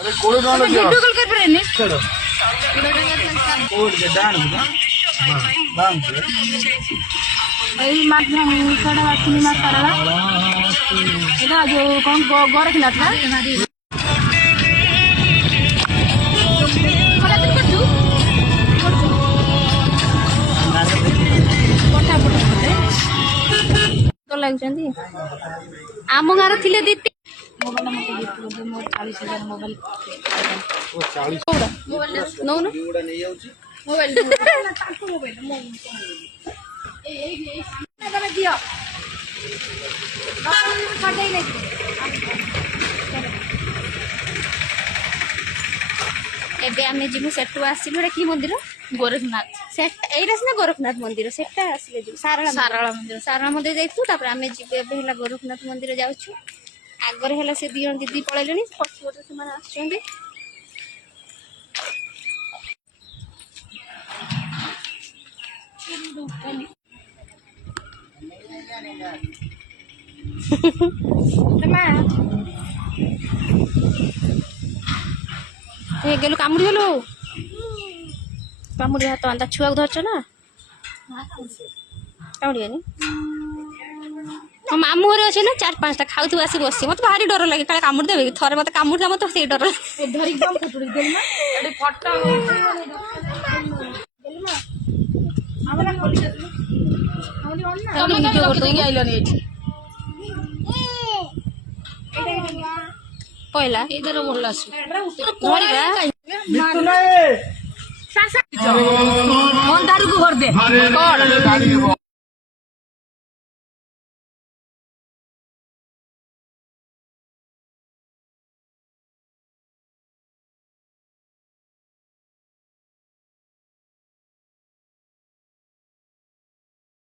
अरे कोई ना लगे वीडियो कॉल कर पड़े ने चलो कोड के डान बांग এই মাছ ছড়া চিনি মাছ ছাড়া এটা যে কোন গোরখনাথ না তো লাগছেন ଆମ ଗାଁର ଥିଲେ ଦି ମୋବାଇଲ ମତେ ଦେଇଥିଲେ ମୋ 40,000 ମୋବାଇଲ ओ 40 କୋଉଟା ନଉନ गुड़ा नहीं जाउची ମୋବାଇଲ ତାକୁ ମୋବାଇଲ ମୋ ଏଇ ତମେ ଦିଅ ଛାଡି ଦେଇ ଏବେ ଆମେ ଯିବୁ ସେଠୁ ଆସିଲୁ ଏଟା କି ମନ୍ଦିର ଗୋରଖନାଥ ସେଟା ଏଇଟା ସିନା ଗୋରଖନାଥ ମନ୍ଦିର ସେଟା ଆସିଲେ ଯିବୁ ସାରଳା ମନ୍ଦିର ଯାଇଥିଲୁ ତାପରେ ଆମେ ଯିବୁ ଏବେ ହେଲା ଗୋରଖନାଥ ମନ୍ଦିର ଯାଉଛୁ ଆଗରେ ହେଲା ସେ ଦି ଜଣ ଦିଦି ପଳେଇଲେଣି ପଛପଟେ ସେମାନେ ଆସୁଛନ୍ତି ଗେଲୁ କାମୁଡ଼ି ଗଲୁ କାମୁଡ଼ି ହାତ ଆନ୍ତା ଛୁଆକୁ ଧରିଛ ନା କାମୁଡ଼ିବନି ମୋ ମାମୁଁ ଘରେ ଅଛି ନା 4-5ଟା ଖାଉଥିବୁ ଆସି ବସି ମତେ ଭାରି ଡର ଲାଗେ କାଳେ କାମୁଡ଼ି ଦେବେ କି ଥରେ ମତେ କାମୁଡ଼ି ଦେବ ମତେ ସେଇ ଡର କହିଲା मितु नहीं ଅନ୍ଧାରକୁ କରିଦେ